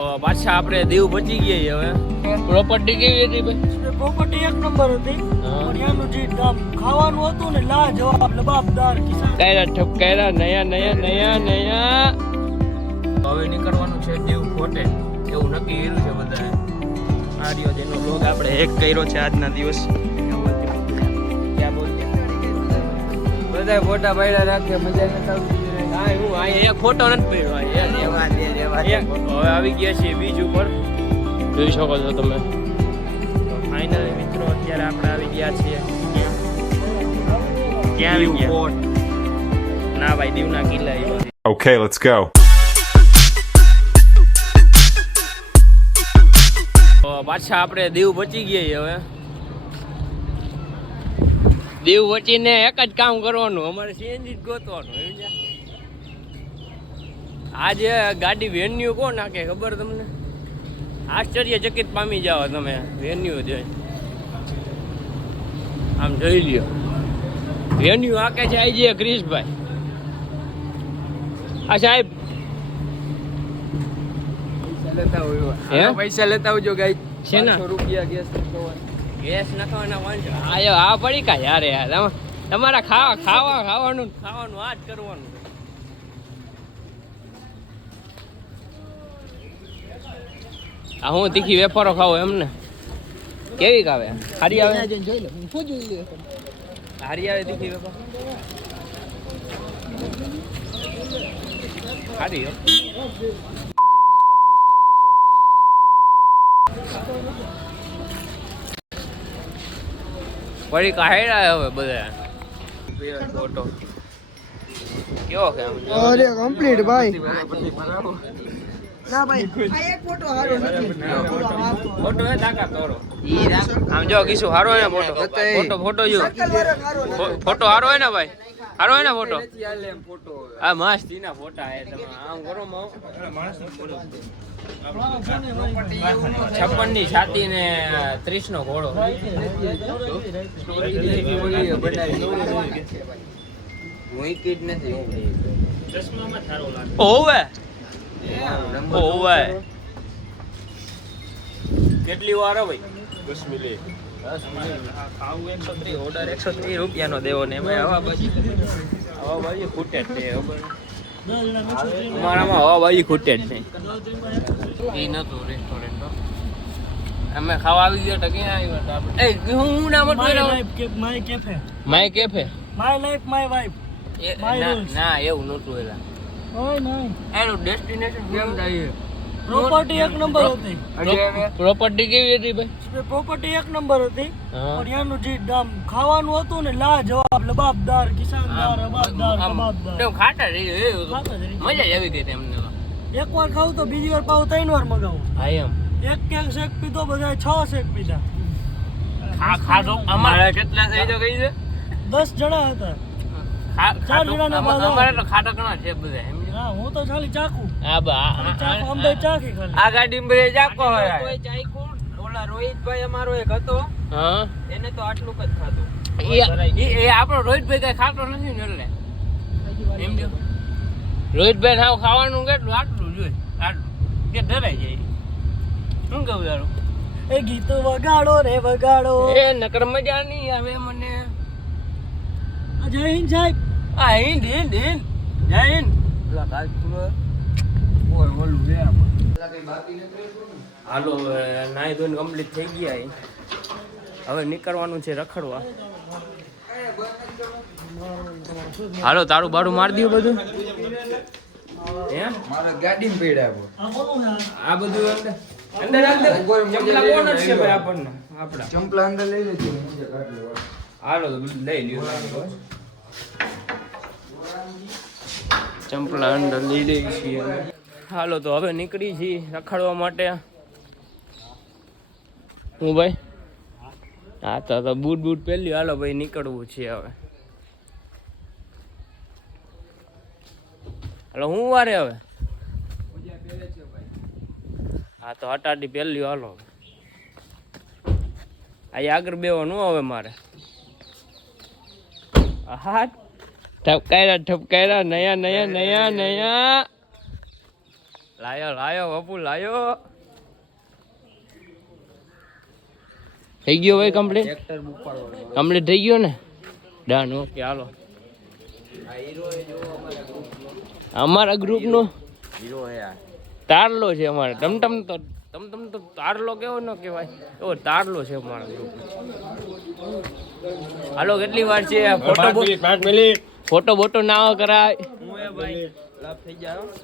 પાછા આપણે દીવ પહોંચી ગયા હવે. પ્રોપર્ટી કેવી હતી ભાઈ? પ્રોપર્ટી એક નંબર હતી. પણ એનું જે ખાવાનું હતું ને લાજવાબ લબાબદાર કિસાન કાયરા ઠપકાયરા નયા. હવે નીકળવાનું છે દીવ ફોટે એવું નક્કી કર્યું છે બધાએ. આ રહ્યો જેનો બ્લોગ આપણે એક કર્યો છે આજના દિવસ. ક્યાં બોલીએ બધા ફોટા પાડ્યા રાખે મજા નથી આવતી. હા હું અહીંયા એક ફોટો નથી પડ્યો. હવે આવી ગયા છીએ બીચ ઉપર, જોઈ શકો છો તમે. ફાઇનલી મિત્રો અત્યારે આપણે આવી ગયા છીએ ક્યાં આવી ગયા? ના ભાઈ દીવના કિલ્લા એ બધી. Okay, let's go. પાછા આપણે દીવ પહોંચી ગયા હવે. દીવ પહોંચીને એક જ કામ કરવાનું, અમારે સીએનજી જ ગોતવાનું. આજે ગાડી વેન્યુ કોણ નાખે ખબર તમને? આશ્ચર્યચકિત પામી જાઓ તમે વેન્યુ જોઈ. આમ જોઈ લ્યો વેન્યુ આકે છે આઈ ક્રિશભાઈ. આ સાહેબ પૈસા લેતા આવજો ગાઈ. શેના? 500 રૂપિયા ગેસ ગેસ નાખવાના. આ પડી કા યાર તમારા ખાવાનું આ જ કરવાનું. આ હું તીખી વેફરો ખાવ એમને કેવી આવે? હારી આવે? હારી આવે તીખી વેફર? હારી વળી કાહેડા હવે બધા ફોટો કેવો કે અરે કમ્પ્લીટ ભાઈ. ના ભાઈ આ એક ફોટો હારો નથી. ફોટો હે તાકા તોરો આમ જો કીશું હારો હે ફોટો જો ફોટો હારો હે ને ભાઈ? હારો હે ને ફોટો? આ મસ્ત ઈના ફોટા હે. તમે આમ કરો માણસ 56 ની છાતી ને 30 નો ઘોડો. ઓવે કેટલી વાર ભાઈ? 10 મિનિટ. ખાવું 130 ઓર્ડર 130 રૂપિયાનો દેવો ને એમાં હવા બાજી ખૂટે જ છે. અમારામાં હવા બાજી ખૂટે જ નહીં. એ નતું રેસ્ટોરન્ટ અમે ખાવા આવી ગયા તો ક્યાં આવ્યા આપણે? એ હું નામ my cafe. My cafe my life my wife. ના એવું નતું એલા. ઓય નહીં એનું ડેસ્ટિનેશન કેમ થાય? પ્રોપર્ટી એક નંબર હતી. પ્રોપર્ટી કેવી હતી ભાઈ? પ્રોપર્ટી એક નંબર હતી. પણ એનું જે ખાવાનું હતું ને લાજવાબ લબાબદાર કિસાનદાર અબાબદાર કબાબદાર. ખાટા રહી મજા જ આવી ગઈ તેમને. એક વાર ખાવું તો બીજી વાર પાવ 3 વાર મગાવું. હા એમ એક શેક પીધો બધા 6 શેક પીધા. ખાધો અમારે કેટલા થઈ તો ગઈ છે? 10 જણા હતા. 4 જણાના અમારે તો ખાટા ઘણા છે બધા. હા હું તો ખાલી ચાકુ. હા બા અમને ચાખી ખાલી. આ ગાડી માં ચાકો હોય. કોઈ ચાખ્યું? ઓલા રોહિતભાઈ અમારો એક હતો, હા એને તો આટલું જ ખાધું. એ આપણો રોહિતભાઈ કઈ ખાતો નથી ને એટલે એમ જો રોહિતભાઈ સાવ ખાવાનું કેટલું આટલું જોઈ આટલું કે ધરાઈ જાય. શું કહું તારું? એ ગીતો વગાડો રે વગાડો. એ નકર મજા નહીં આવે મને. જય હિન્દ સાહેબ. આ હિન્દ જય હિન્દ. હાલો નાઈ ધોઈને કમ્પ્લીટ થઈ ગયા. હવે નીકળવાનું છે રખડવા. હાલો તારું બારું મારી દઉં બધું. હે મારા ગાડીમાં પડ્યા આ બધું અંદર ચંપલા કોણ છે ભાઈ આપણને? આપડા ચંપલા અંદર લઈ લેજો. હાલો લઈ લ્યો. ચંપલા અંદર લઈ લઈ છીએ. હાલો તો હવે નીકળી છીએ રખડવા માટે. હું ભાઈ હા તો બૂટ પહેર્યું. હાલો ભાઈ નીકળવું છે હવે. હાલો હું વારે હવે. હા તો હટાડી પહેર્યું. હાલો આ આગળ બેવાનું હવે મારે. હા ઠપકાયરા નયા લાયો બાપુ લાયો. થઈ ગયો ભાઈ કમ્પ્લીટ? ટ્રેક્ટર ઉપાડવાનું. કમ્પ્લીટ થઈ ગયો ને? ડન. ઓકે હાલો. આ હીરો એ જો અમારા ગ્રુપનો હીરો હે આ. તારલો છે અમારે. તમ તો તારલો કેવો ન કહેવાય એવો તારલો છે અમારા ગ્રુપનો. હાલો કેટલી વાર છે? ફોટો બોટો ના કરાય.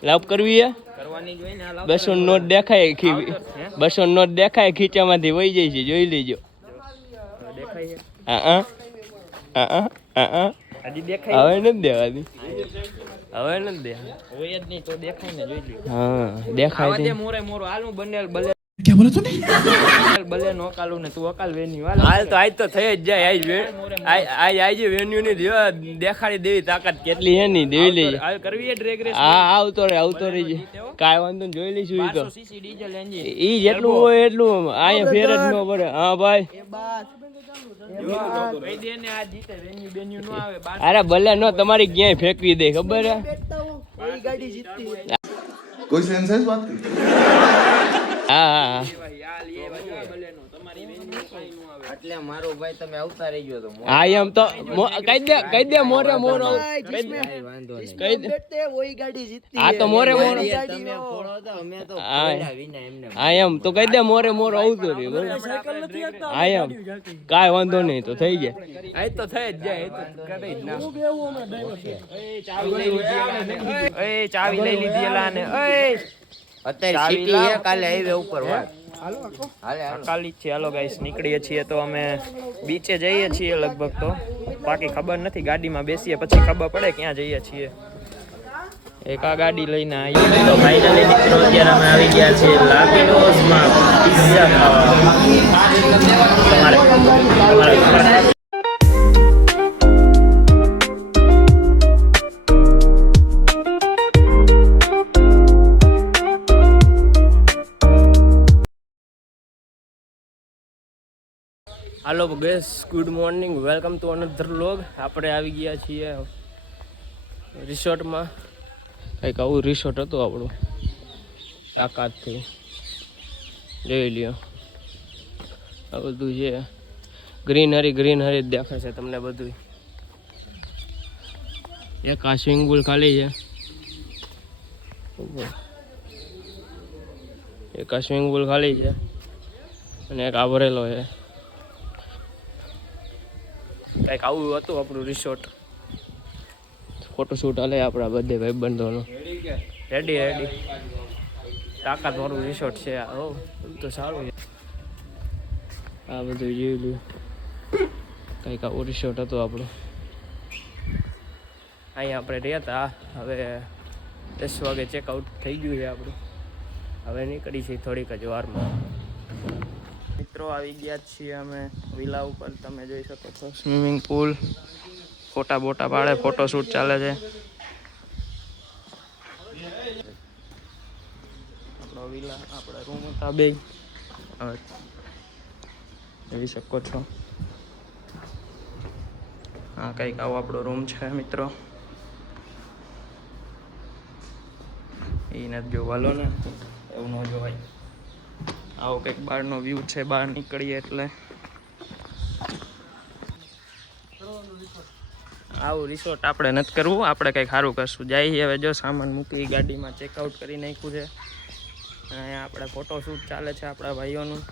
લાભ કરવી હે? કરવાની જ હોય ને આ 200 નોટ દેખાય 200 નોટ દેખાય ખીચામાંથી વહી જાય છે, જોઈ લેજો. દેખાય છે. હજી દેખાય હવે નથી દેવાતી. હવે નથી દે. હોય જ નહીં તો દેખાય ને જોઈ લ્યો. હા દેખાય આવા છે. દે મોરે મોરો હાલ હું બને ભલે क्या बोला तूने? ભલે નો કાલું ને તું અકાલ વેની હાલ તો આજ તો થઈ જ જાય. આજ વેન્યુ ની દેખાડી દેવી તાકાત કેટલી હે ની દેવી લેજો. હાલ કરવી છે ડ્રેગ રેસ. હા આવતો રહી છે. કાંઈ વાંધો નહીં, જોઈ લઈશું. ઈ તો 500 સીસી ડીઝલ એન્જિન. ઈ જેટલું હોય એટલું અહીંયા ફેર જ ન પડે. હા ભાઈ કહી દે ને આ જીતે વેન્યુ બેન્યુ નો આવે. અરે ભલે નો તમારી ક્યાંય ફેંકવી દે, ખબર હે? कोई सेंस है इस बात की? હા એટલે મારો ભાઈ તમે આવતા રહી ગયો તો હા એમ તો કહી દે મોરે મોરો વાંધો નહીં. કહી દે. હા તો મોરે મોરો. તમે ફોડો તો અમે તો હા. ફોડ્યા વિના એમને. હા એમ તો કહી દે મોરે મોરો આવતો રહ્યો, બરાબર? સાયકલ નથી આપતા. હા એમ કાંઈ વાંધો નહીં, તો થઈ જાય. આ તો થઈ જ જાય. એ તો કરે જ ના. હું બેવું હમણાં driver છે. ચાવી લઈ લીધી એલા ને. અત્યારે સિટી હે, કાલે હાઈવે ઉપર વાત. હાલે કાલી છે. હાલો ગાઈસ નીકળીએ છીએ તો અમે બીચે જઈએ છીએ લગભગ. તો બાકી ખબર નથી, ગાડીમાં બેસીએ પછી ખબર પડે ક્યાં જઈએ છીએ. એક આ ગાડી લઈને આવી તો ફાઇનલી મિત્રો અત્યારે અમે આવી ગયા છીએ લાપિનોઝમાં પિઝા ખાવા. તમારે hello guys, good morning, welcome to another vlog. આપણે આવી ગયા છીએ રિસોર્ટમાં. કંઈક આવું રિસોર્ટ હતું આપણું, તાકાતથી જોઈ લ્યો. આ બધું છે ગ્રીનરી જ દેખાશે તમને બધું. એક આ સ્વિમિંગ પુલ ખાલી છે, એક આ સ્વિમિંગ પુલ ખાલી છે અને એક આ ભરેલો છે. કંઈક આવું હતું આપણું રિસોર્ટ. ફોટોશૂટ હાલે આપણા બધે ભાઈબંધોનો. રેડી તાકાત વાળું રિસોર્ટ છે આ. હો તો સારું છે. આ બધું જોઈ લ્યું. કંઈક આવું રિસોર્ટ હતું આપણું. અહીંયા આપણે રહ્યા હતા. હવે 10 વાગે ચેકઆઉટ થઈ ગયું છે આપણું. હવે નીકળી છીએ થોડીક જ વારમાં. મિત્રો આવી ગયા છીએ અમે વિલા ઉપર. તમે જોઈ શકો છો સ્વિમિંગ પુલ, ફોટા બોટા પાડે, ફોટોશૂટ ચાલે છે. આપણો વિલા, આપણા રૂમ હતા બે. હવે જોઈ શકો છો. હા કંઈક આવો આપણો રૂમ છે મિત્રો. એ નથી જોવાલો ને, એવું ન જોવાય. આવો કંઈક બહારનો વ્યૂ છે. બહાર નીકળીએ એટલે આવું રિસોર્ટ આપણે નથી કરવું. આપણે કંઈક સારું કરશું. જઈએ હવે. જો સામાન મૂકી ગાડીમાં ચેકઆઉટ કરી નાખ્યું છે. અને અહીંયા આપણે ફોટોશૂટ ચાલે છે આપણા ભાઈઓનું.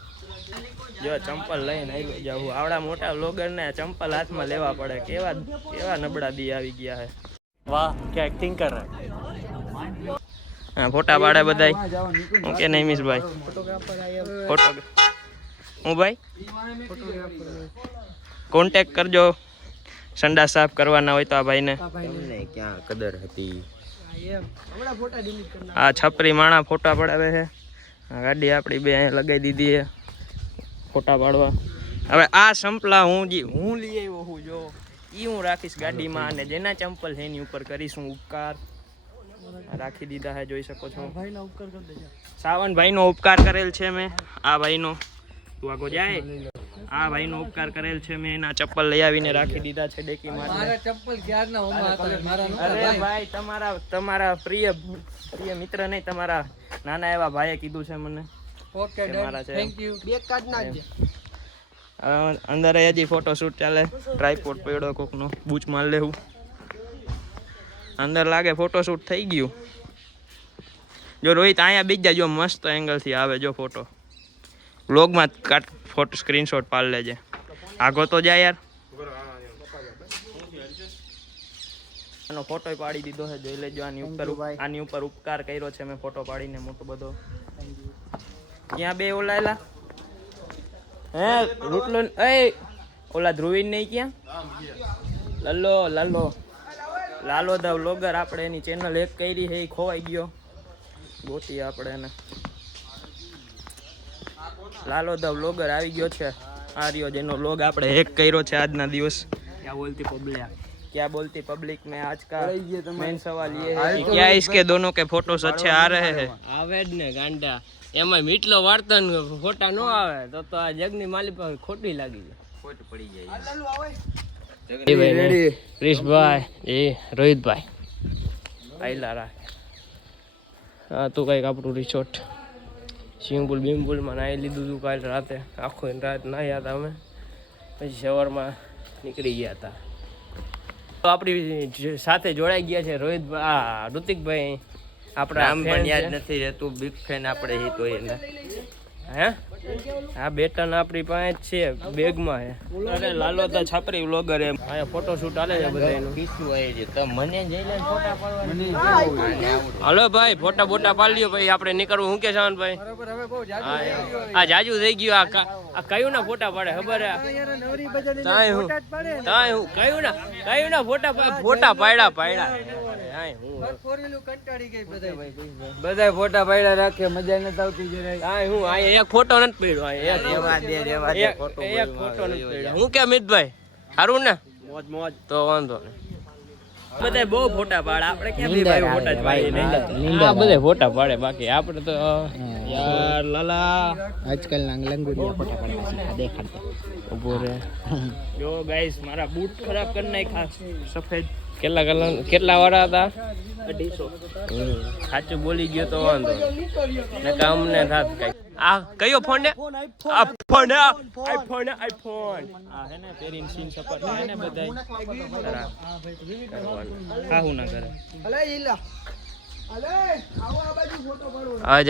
જો ચંપલ લઈને આવી જવું. આવડા મોટા વ્લોગરને ચંપલ હાથમાં લેવા પડે. કેવા નબળા દી આવી ગયા છે. વાહ ક્યાં એક્ટિંગ કર રહા. હા ફોટા પાડે બધાય. હું કે નહીં મિસભાઈ ફોટો હું ભાઈ કોન્ટેક્ટ કરજો. સંડા સાફ કરવાના હોય તો આ ભાઈને. ક્યાં કદર હતી. આ છપરી માણા ફોટા પડાવે છે. આ ગાડી આપણી બે અહીંયા લગાવી દીધી છે ફોટા પાડવા. હવે આ સંપલા હું લઈ આવ્યો હું, જો એ હું રાખીશ ગાડીમાં. અને જેના ચંપલ છે એની ઉપર કરીશું ઉપકાર. રાખી દીધા છે, જોઈ શકો છો. સાવનભાઈનો ઉપકાર કરેલ છે મેં. આ ભાઈનો તું આગો જાય. આ ભાઈનો ઉપકાર કરેલ છે. મેં એના ચપ્પલ લઈ આવીને રાખી દીધા છે ડેકીમાં. મારા ચપ્પલ ક્યારના હોમાં હતા, મારા નહોતા અરે ભાઈ. ભાઈ તમારા પ્રિય મિત્ર નહીં, તમારા નાના એવા ભાઈએ કીધું છે મને. ઓકે કે મારા છે. Thank you. બે કાર્ડ નાખજે. અંદર હજી ફોટોશૂટ ચાલે. ટ્રાયપોડ પડ્યો કોકનો, બૂચ માર લેવું. અંદર લાગે ફોટોશૂટ થઈ ગયું. જો રોહિત અહીંયા બીજા જો મસ્ત એંગલથી આવે જો ફોટો. વ્લોગમાં કાટ ફોટો સ્ક્રીનશોટ પાડ લેજે. આગો તો જા યાર. આનો ફોટો પાડી દીધો છે, જોઈ લેજો. આની ઉપર ઉપકાર કર્યો છે મેં ફોટો પાડીને મોટો બધો. ક્યાં બે ઓલાયલા હે રૂટલો એ ઓલા ધ્રુવીન નહીં ક્યાં? લાલો ધ વ્લોગર આપણે એની ચેનલ એક કરી છે, એ ખોવાઈ ગયો. ગોતી આપણે એને. લાલો ધ વ્લોગર આવી ગયો છે. આ રહ્યો જેનો વ્લોગ આપણે એક કર્યો છે આજના દિવસ. क्या बोलती पब्लिक में आज का मेन सवाल ये है कि क्या इसके दोनों के फोटोस अच्छे आ रहे हैं? આવે જ ને ગાંડા. એમાં મીટલો વાર્તા ફોટા નો આવે તો આ જગની માલી પાસે ખોટી લાગી જાય, ખોટ પડી જાય. ક્રિશભાઈ એ રોહિતભાઈ આયલા રાખે. હા તું કઈક આપણું રિસોર્ટ સ્વિમિંગ પુલ બીમપુલમાં નાહી લીધું હતું કાલે રાતે. આખો રાત નાહ્યા હતા અમે, પછી સવારમાં નીકળી ગયા હતા. તો આપણી સાથે જોડાઈ ગયા છે રોહિતભાઈ, ઋતિકભાઈ. આપણા આમ પણ યાદ નથી રહેતું, બિગ ફેન આપણે હી તો એના. હે આ બેટન આપણી પાસે જ છે, બેગમાં છે. અરે લાલો તો છાપરી વ્લોગર એમ. અહીંયા ફોટો શૂટ હાલે છે બધા એનું. કીશું હોય છે તો મને જઈ લે ફોટા પાડવા. હાલો ભાઈ ફોટા બોટા પાડી લ્યો ભાઈ, આપણે નીકળવું. હું કે શાન ભાઈ બરાબર, હવે બહુ જાજુ આ જાજુ થઈ ગયું. આ કયું ના ફોટા પાડે ખબર હે? યાર નવરી બજારની તાય હું ફોટા જ પાડે ને. તાય હું કયું ના ફોટા પાડ્યા. ફોર વ્હીલર કંટાળી ગઈ બધાય. બધા ફોટા પાડ્યા રાખે, મજા નથી આવતી જરાય. તાય હું આ એક ફોટો નથી પડ્યો. એક ફોટો નથી પડ્યો. હું કે મિતભાઈ સારું ને? મોજ તો વાંધો નહીં. બધા બહુ ફોટા પાડે, આપણે કેમ ભાઈ ફોટા જ પાડીએ? આ બધા ફોટા પાડે, બાકી આપણે તો યાર લાલા આજકાલ લંગુરિયા ફોટા પાડવા દેખાડતા. ઉભો રે. જો ગાઈસ મારા બૂટ ખરાબ કરી નાખ્યા સફેદ. કેટલા વાળા હતા? 250. સાચું બોલી ગયો તો વાંધો ને કામ ને થાત કઈ. આ કયો ફોન ને? આ ફોન આઈફોન આ હે ને પેરીન સીન સપોર્ટ હે ને બધાય ખરાબ કરવાનું. કાહુ ના કરે. અલે ઈલા અલે આવો આ બાજુ ફોટો પાડો. આજ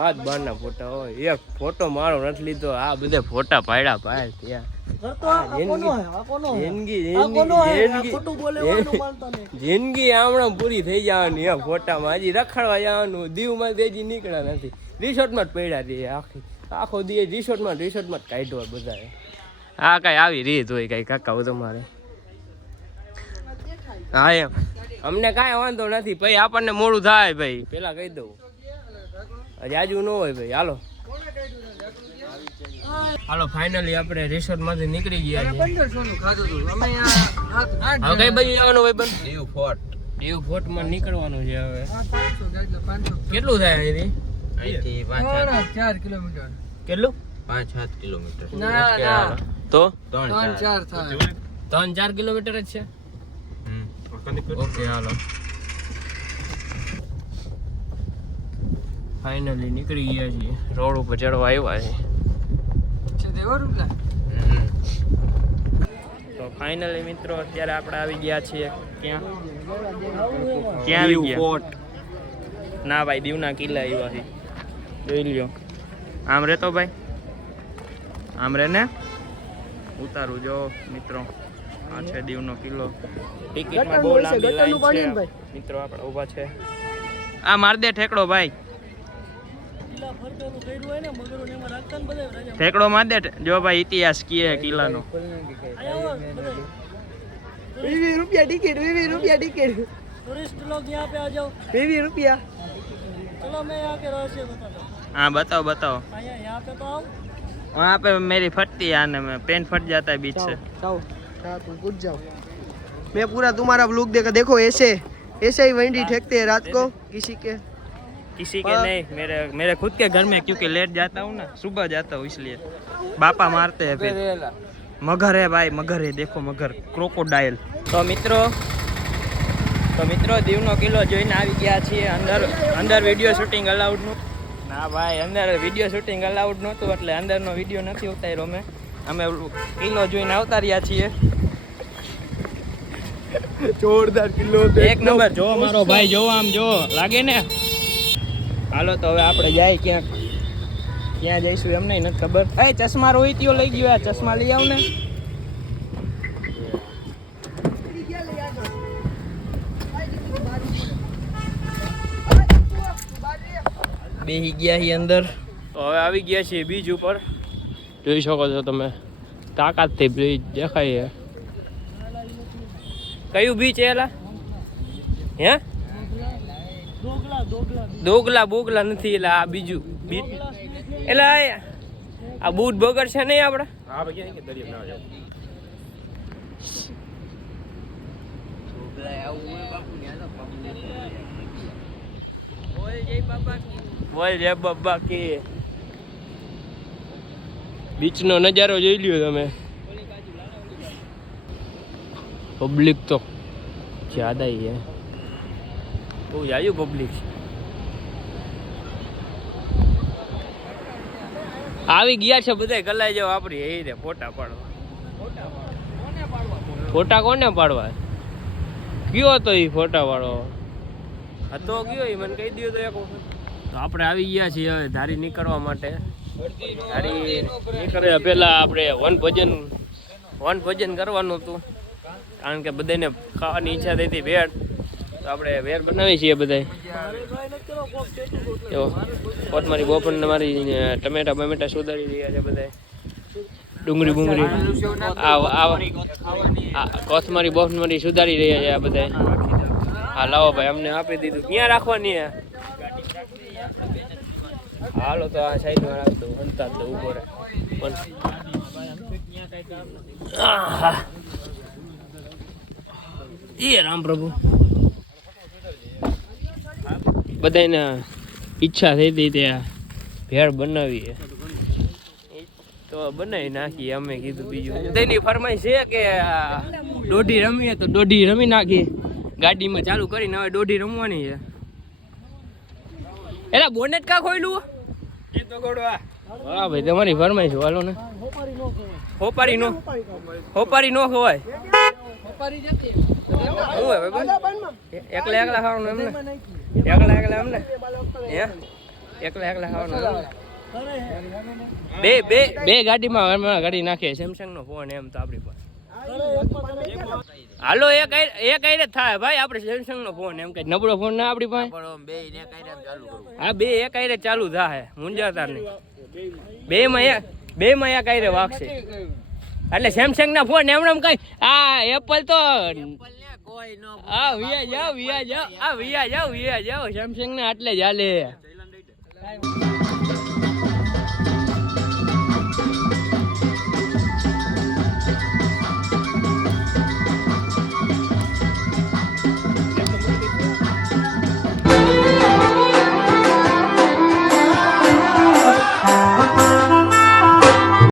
હાથ બારના ફોટા હોય, એક ફોટો મારો નથી લીધો. આ બધા ફોટા પાડ્યા ભાઈ ત્યાં. જિંદગી હમણાં પૂરી થઈ જવાની એ ફોટામાં. હજી રખડવા જવાનું, દીવમાં હજી નીકળ્યા નથી. રિસોર્ટમાં જ પડ્યા રહીએ આખો દી. રિસોર્ટમાં જ કાઢ્યો બધા. હા કઈ આવી રીત હોય કઈ કાકા તમારે? હા એમ અમને કાંઈ વાંધો નથી ભાઈ, આપણને મોડું થાય ભાઈ, પેલા કહી દઉં. હજી આજુ ન હોય ભાઈ. હાલો ફાઇનલી આપણે રિસોર્ટ માંથી નીકળી ગયા છીએ. 1500 નું ખાધું હતું અમે. આ હવે કઈ બાજુ જવાનું ભાઈ બંધ? દીવ ફોર્ટ માં નીકળવાનું છે હવે. 500 ગાડલા 500 કેટલું થાય અહીંથી? અહીંથી 4 કિલોમીટર. કેટલું? 5-7 કિલોમીટર. ના ના તો 3-4 થાય. 3-4 કિલોમીટર જ છે. ઓકે હાલો ફાઇનલી નીકળી ગયા છીએ. રોડ ઉપર ચડવા આવ્યા છે. છે દેવો રૂપલા. તો ફાઇનલી મિત્રો અત્યારે આપણે આવી ગયા છીએ ક્યાં આવી ગયા? ના ભાઈ દીવના કિલ્લા આવ્યા છે. જોઈ લ્યો. આમ રે તો ભાઈ, આમ રે ને ઉતારું જો મિત્રો. આ છે દીવનો કિલ્લો. ટિકિટમાં બહુ લાંબી લાઈન છે મિત્રો. આપણે ઊભા છે. આ માર દે ઠેકડો ભાઈ, ઠેકડો માર દે. જો ભાઈ ઇતિહાસ કીએ કિલ્લાનો. 20 रुपया टिकट, 20 रुपया टिकट. टूरिस्ट लोग यहाँ पे आ जाओ. 20 रुपया. चलो मैं यहाँ के रहस्य बताता हूँ. हाँ बताओ. यहाँ पे तो आओ. वहाँ पे मेरी फटती है, आने में पेन फट जाता है बीच से. जाओ हाँ तुम पूछ जाओ. मैं पूरा तुम्हारा व्लॉग देखा. देखो ऐसे ही वंडी ठेकते हैं रात को किसी के. किसी के नहीं, मेरे खुद के घर में, क्योंकि लेट जाता हूँ ना, सुबह जाता हूँ, इसलिए बापा मारते हैं फिर। मगर है भाई, मगर है, देखो मगर, क्रोकोडाइल। तो મિત્રો દીવનો કિલ્લો જોઈને આવી ગયા છીએ અંદર વિડીયો શૂટિંગ અલાઉડ નું ના ભાઈ, અંદર વિડીયો શૂટિંગ અલાઉડ નહોતું, એટલે અંદરનો વિડીયો નથી ઉતાર્યો અમે કિલ્લો જોઈને આવતા રહ્યા છીએ। જોરદાર કિલ્લો એક નંબર, જો મારો ભાઈ, જો આમ જો લાગે ને। હાલો તો હવે આપણે જાય ક્યાં જઈશું એમ નહીં નથી ખબર। એ ચશ્મા રોહિતીઓ લઈ ગયો, આ ચશ્મા લઈ આવ ને। બેહી ગયા છીએ અંદર, તો હવે આવી ગયા છીએ બીચ ઉપર, જોઈ શકો છો તમે, તાકાતથી બ્રિજ દેખાય છે। કયું બીચ એલા હે? બોગલા નથી, એટલે આ બીજું બીચ, એટલે આ બૂટ બગર છે નહીં આપણે। બોલ જય બાબા કી। બીચનો નજારો જોઈ લ્યો તમે, પબ્લિક તો જ્યાદા ही है, બહુ જાજુ પબ્લિક છે। આવી ગયા છે બધા ગલાઈ જાવ આપણી એ રે ફોટા પાડવા। ફોટા કોને પાડવા કયો હતો એ ફોટા વાળો હતો, કયો એ મને કહી દો તો એક વખત। તો આપણે આવી ગયા છીએ હવે ધારી નીકળવા માટે। ધારી નીકળ્યા પહેલા આપણે વન ભોજન કરવાનું હતું, કારણ કે બધાને ખાવાની ઈચ્છા થઈ હતી વેર, તો આપણે વેર બનાવીએ છીએ બધા। જો કોથમરી બોપન મારી ટમેટા બમેટા સુધારી રહ્યા છે બધા, ડુંગળી બુંગળી કોથમરી બોપનરી સુધારી રહ્યા છે આ બધા। હા લાવો ભાઈ, અમને આપી દીધું, ક્યાં રાખવાની હે? હાલો તો આ સાઈડમાં રાખ દઉં, અંતા દઉં ઉભો રહે પણ। એ રામ પ્રભુ, બધાને ઈચ્છા થઈ હતી ત્યાં ભેળ બનાવીએ તો બનાવી નાખીએ અમે, કીધું બીજું તેની ફરમાઈશ છે કે દોઢી રમીએ તો દોઢી રમી નાખીએ, ગાડીમાં ચાલુ કરીને હવે દોઢી રમવાની છે। એલા બોનેટ કા ખોયલું? હા ભાઈ તમારી ફરમાઈશ, હાલો ને। હોપારી નો ખવાય, એકલા ખાવાનું એમને, એકલા એમને એકલા ખાવાનું। બે ગાડીમાં ગાડી નાખીએ, સેમસંગ નો ફોન એમ તો આપણી પાસે। હાલો એક આઈરે થાય ભાઈ, આપણે સેમસંગ નો ફોન એમ કઈ નબળો ફોન ના આપણી પાસે। હા બે એક આઈરે ચાલુ થાય, મુંજાતા નહીં, બે માં એક આઈરે વાગશે, એટલે સેમસંગ ના ફોન એમ કઈ આ એપલ તો વિયા જાવ સેમસંગ ના આટલે જ હાલે।